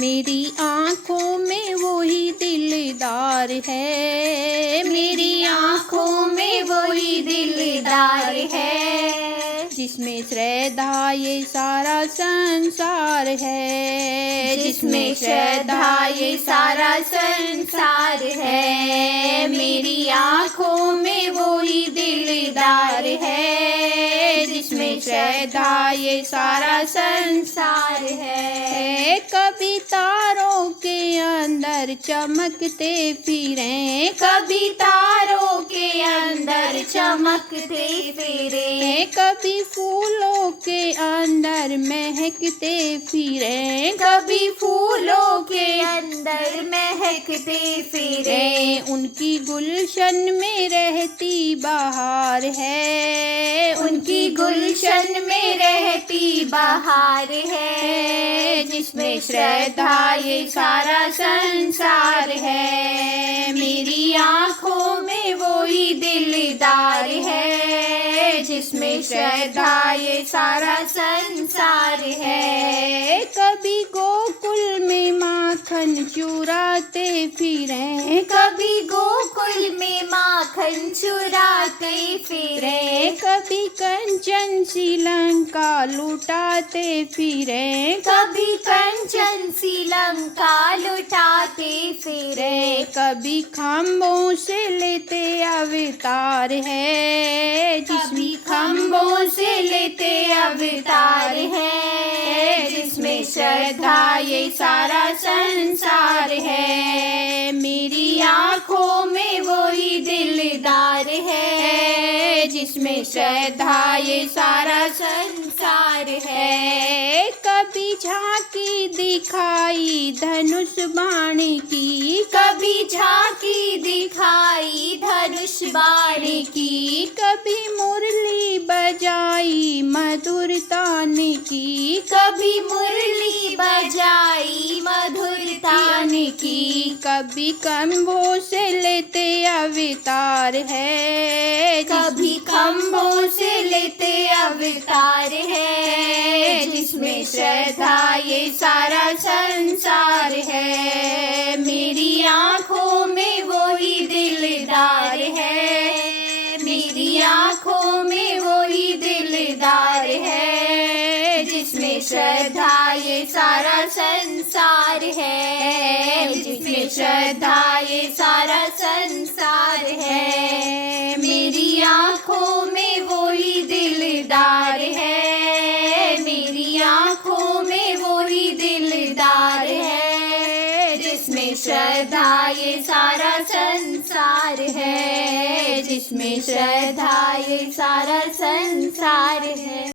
मेरी आँखों में वही दिलदार है, मेरी आँखों में वही दिलदार है, जिसमें श्रद्धा ये सारा संसार है, जिसमें श्रद्धा ये सारा संसार है। मेरी आँखों में वही दिलदार है, जिसमें श्रद्धा ये सारा संसार है। कभी तारों के अंदर चमकते फिरें, कभी तारों के अंदर चमकते फिरें, कभी फूलों के अंदर महकते फिरें, कभी फूलों के अंदर महकते फिरें। उनकी गुलशन में रहती बहार है, उनकी गुलशन में रहती बहार है, जिसमें श्रद्धा ये सारा संसार है। मेरी आँखों में वही दिलदार है, जिसमें श्रद्धा ये सारा संसार है। कभी गोकुल में माखन चुराते फिरें, कभी गोकुल में माखन चुराते फिरें, कभी कंचन श्रीलंका लुटाते फिरें, कभी कंचन श्रीलंका लुटाते फिरें, कभी खम्भों से लेते अवतार है, जिसमें खम्भों से लेते अवतार है, जिसमें श्रद्धा ये सारा संसार है। मेरी आँखों में वही दिलदार है, जिसमें श्रद्धा ये सारा संसार है। कभी झांकी दिखाई धनुष बाण की, कभी झांकी दिखाई धनुष बाण की, कभी मुरली बजाई मधुर तान की, कभी मुरली बजाई मधुर तान की, कभी खम्भों से लेते अवतार है, कभी खम्भों से लेते अवतार है, जिसमें श्रद्धा ये सारा संसार है। मेरी आँखों में वही दिलदार है, मेरी आँखों में वही दिलदार है, जिसमें श्रद्धा ये सारा संसार है, जिसमें श्रद्धा ये सारा संसार है। मेरी आँखों में वही दिलदार है, मेरी आँखों में वही दिलदार है, जिसमें श्रद्धा ये सारा संसार है, जिसमें श्रद्धा ये सारा संसार है।